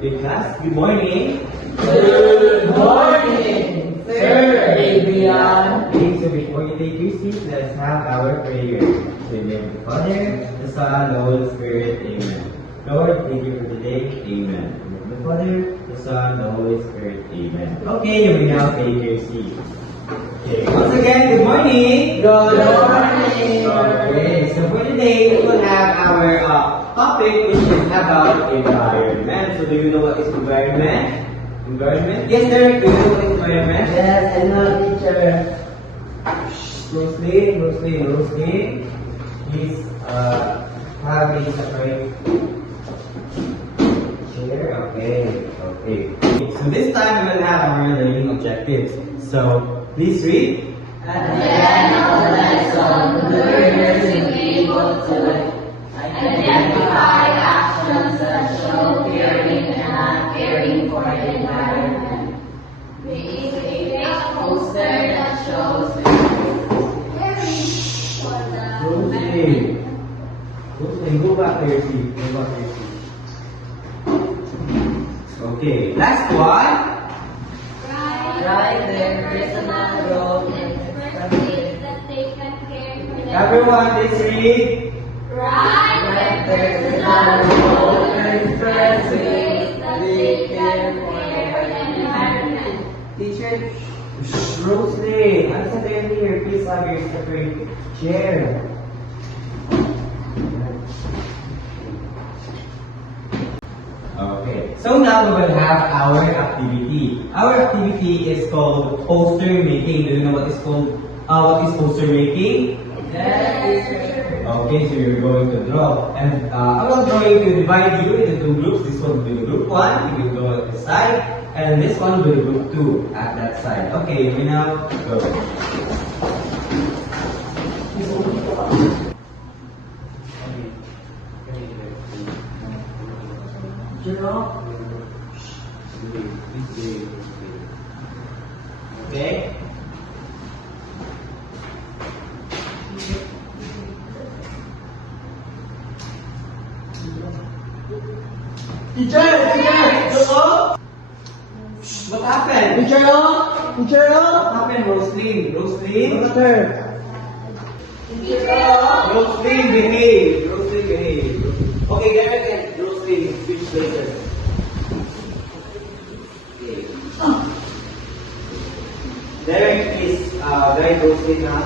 Okay, class, good morning. Good morning, Sir Adrian. Okay, so before you take your seat, let's have our prayer. So in the name of the Father, the Son, the Holy Spirit, Amen. Lord, thank you for today, Amen. In the name of the Father, the Son, the Holy Spirit, Amen. Okay, you may now take your seat. Okay, once again, good morning. Good morning. Okay, so for today, we will have our topic which is about environment. So do you know what is environment? Environment? Yes, Derek, do you know what is environment? Yes, I know, teacher. Roslyn, please have a separate chair. Okay. So this time we will have our learning objectives. So please read. At the end of the lesson, the learners will be able to identify actions that show caring and not caring for the environment. Create a poster that shows caring for the Roslyn, go back to your seat. Okay, last one. Write their personal role in that they can care for them. Everyone, please read. Write their personal role and express ways that they can care for the environment. Teacher, Roslyn, I'm sitting here. Please have your separate chair. Okay, so now we will have our activity. Our activity is called poster making. Do you know what is poster making? Yes, teacher. Okay, so you're going to draw. And I'm going to divide you into two groups. This one will be group 1, you will go at this side. And this one will be group 2 at that side. Okay, we now go. Okay? Teacher! Hello? What happened? Teacher! What happened, Roslyn? Teacher! Roslyn, behave. Okay, Derek and Roslyn, switch places. Okay. Derek is guide Roslyn now.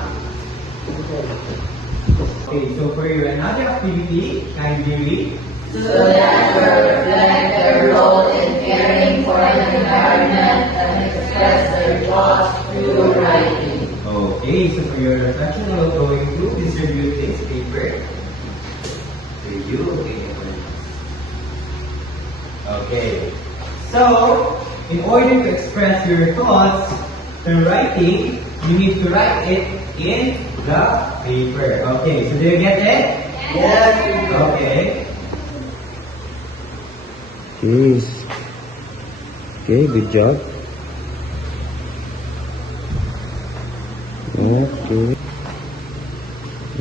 Okay, so for your another activity, kindly read. Students will reflect their role in caring for the environment and express their thoughts through writing. Okay, so for your reflection, I will going to distribute this paper to you. Okay, so in order to express your thoughts through writing, you need to write it in the paper. Okay, so do you get it? Yes. Okay. Yes. Okay, good job. Okay.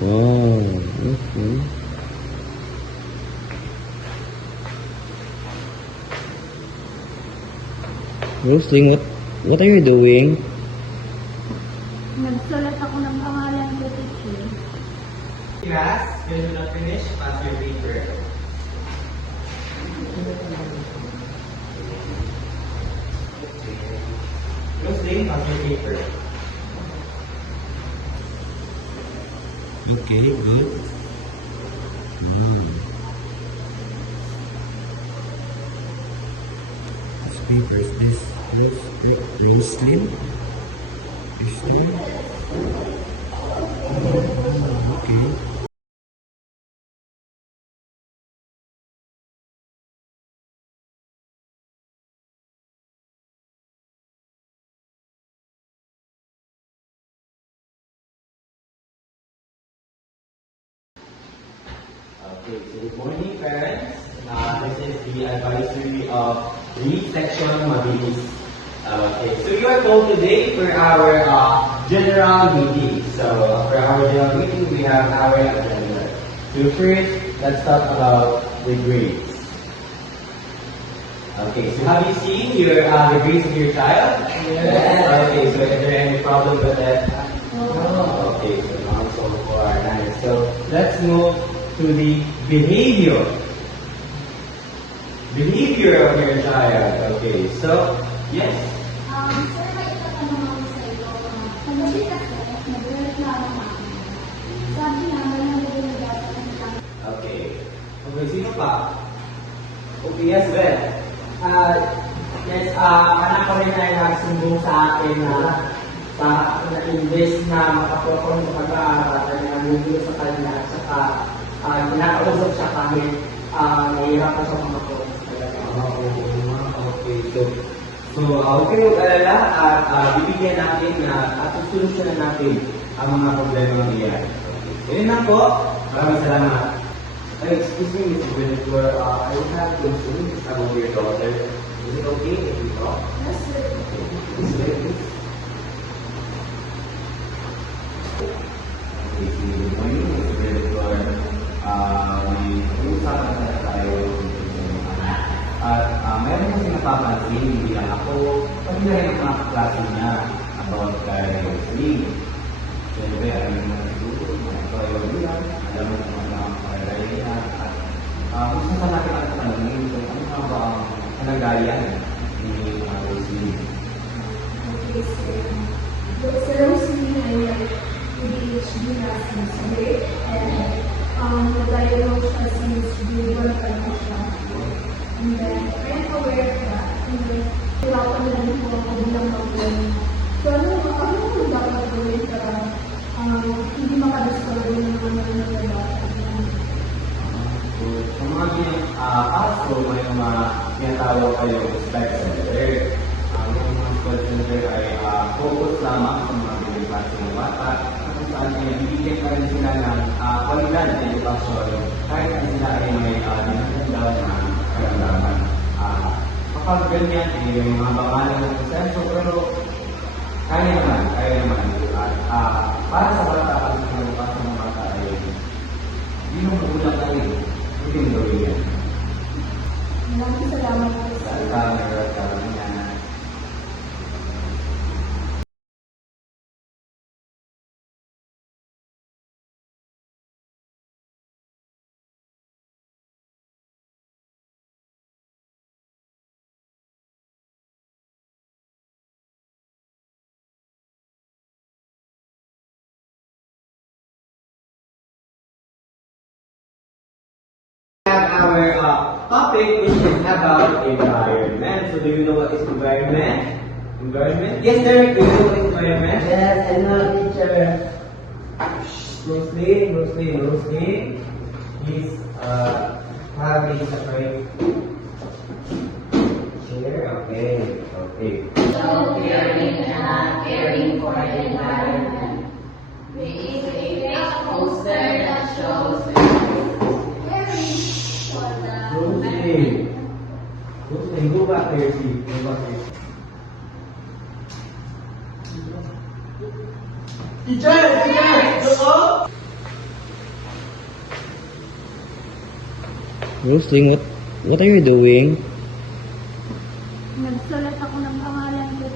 Wow. Okay. Roslyn, what are you doing? Nagsulat ako ng pangalan ko, teacher. Class, when you not finish, pass your paper. Roslyn, pass your paper. Okay, good. This paper is this Roslyn. Okay. Okay, so good morning, parents. This is the advisory of the section Mabilis. Okay, so you are called today for our general meeting. So for our general meeting, we have our agenda. So first, let's talk about the grades. Okay, so have you seen your the grades of your child? Yes. Okay, so is there any problem with that? No. Okay, so now so far, nice. So let's move to the behavior. Behavior of your child. Okay, so yes. Sir, may itatanong ako sa iyo. Kagabi kasi, nagreklamo ako. Sabi naman na nagreklamo ng Okay. Okay, sino pa? Okay, yes, Ben. Yes, anak ko rin ay nagsumbong sa akin na imbes na makaproton sa pag-aaral ay nagugulo sa kanya at saka kinakausap siya kahit nahihirapan siya makaproton talaga. Okay, so huwag kayong alala at bibigyan natin at susolusyonan natin ang mga problema ng iyan. So, yun lang po. Maraming salamat. Excuse me, Mr. Winifred, I have concerns about your daughter. Is it okay if we talk? Yes, sir. Please, please. Okay, good morning, Mr. Winifred. May usapan na tayo at meron kasi napapansin, hindi lang ako, pati na rin ang mga kaklase niya about kay Slim. Siyempre, alam mo na siguro, mga priority, alam mo kung ano ang priority niya. At gusto sa natin ang tanongin kung ano nga ba ang kalagayan ni Slim. Okay, sir. Sir Rosalie ay ADHD na since birth and na-diagnose siya since newborn pa lang siya. And then, I'm aware of that. And then, kailangan na rin po ako bilang magulang. So, ano po dapat gawin para hindi makadiscover yung mga nagagawa? So, sa mga kaso, may mga tinatawag kayo spec center. Ang mga spec center ay focus lamang sa mga pinipasok ng bata kung saan bibigyan ka rin sila ng kwalidad na edukasyon kahit na sila ay may dinagdaw na karamdaman. Kapag ganyan, yung mga pangalan ng proseso, pero kaya naman. Para sa bata, pag pinapasok ng bata ay yun ang magulang tayo. Hindi mo gawin yan. Maraming salamat po, sir. Welcome. Our topic which is about environment. So do you know what is environment? Environment? Yes, Derek, do you know what is environment? Yes, I know, teacher. Mostly. Please have a separate chair. Okay. So caring and not caring for the environment. We is a poster that shows caring for the Mostly, go back to your seat. Teacher! Gusto? Rosling, what are you doing? Nagsulat ako ng pangalan ko,